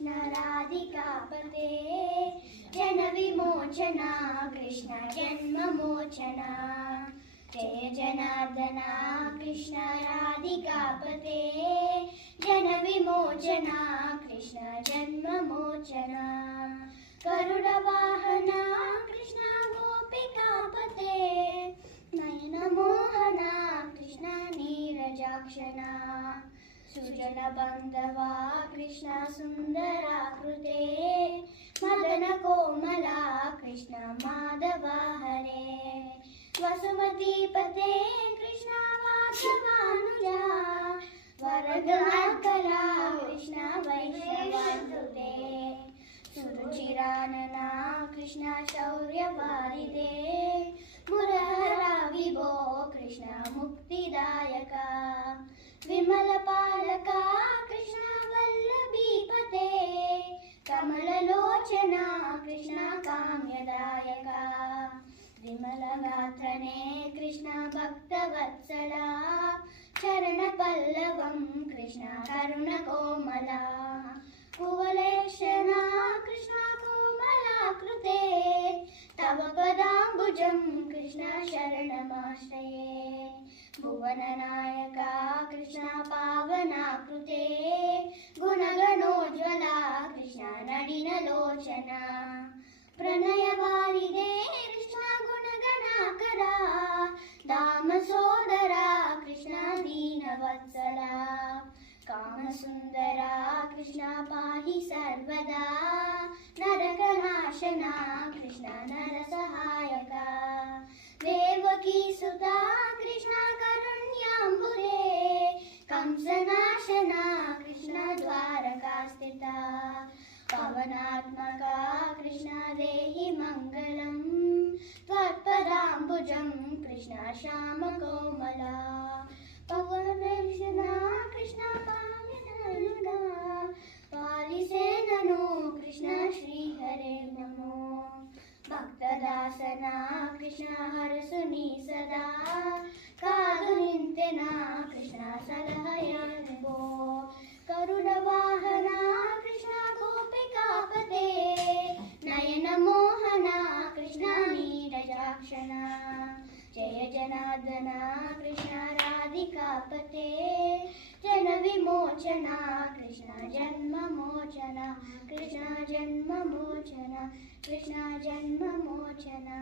कृष्ण राधिकापते जन विमोचना कृष्ण जन्ममोचना जय जनार्दना कृष्ण राधिकापते जन विमोचना कृष्ण जन्ममोचना गरुडवाहना कृष्ण गोपिकापते नयनमोहना कृष्ण नीरजाक्षना सुजनबन्धवा कृष्ण सुन्दराकृते मदनकोमला कृष्ण माधवा हरे वसुमतीपते कृष्ण वासवानुजा वरदमाकरा कृष्ण वैष्णवानुते सुरुचिरानना कृष्ण शौर्यवारिदे मुरहरा विभो कृष्ण मुक्तिदायका विमलपालका कृष्ण वल्लभीपते कमललोचना कृष्ण काम्यदायका विमलगात्रने कृष्ण भक्तवत्सला चरणपल्लवं कृष्ण करुणकोमला कुवलेक्षणा कृष्ण कोमलाकृते तव पदाम्बुजं कृष्ण शरणमाश्रये भुवननायका कृष्ण पावनाकृते गुणगणोज्ज्वला कृष्ण नडिनलोचना प्रणयवारिदे कृष्ण गुणगणाकरा दामसोदरा कृष्ण दीनवत्सला कामसुन्दरा कृष्ण पाहि सर्वदा नरकनाशना कृष्ण नरसहायका देवकीसुता कृष्ण करुण्याम्बुरे कंसनाशना कृष्ण द्वारकास्थिता पवनात्मका कृष्ण देहि मङ्गलं त्वत्पदाम्बुजं कृष्ण श्यामकोमला पवनदर्शना कृष्ण पावननगा पालिसेननो कृष्ण श्रीहरे नमो भक्तदासना कृष्ण हरसुनी सदा कादु निंतेना कृष्ण सलहयनुभो करुणवाहना कृष्ण गोपिकापते नयनमोहना कृष्ण नीरजाक्षना जय जनार्दना कृष्ण राधिकापते जन विमोचना कृष्ण जन्ममोचना कृष्ण जन्ममोचना कृष्ण जन्ममोचना।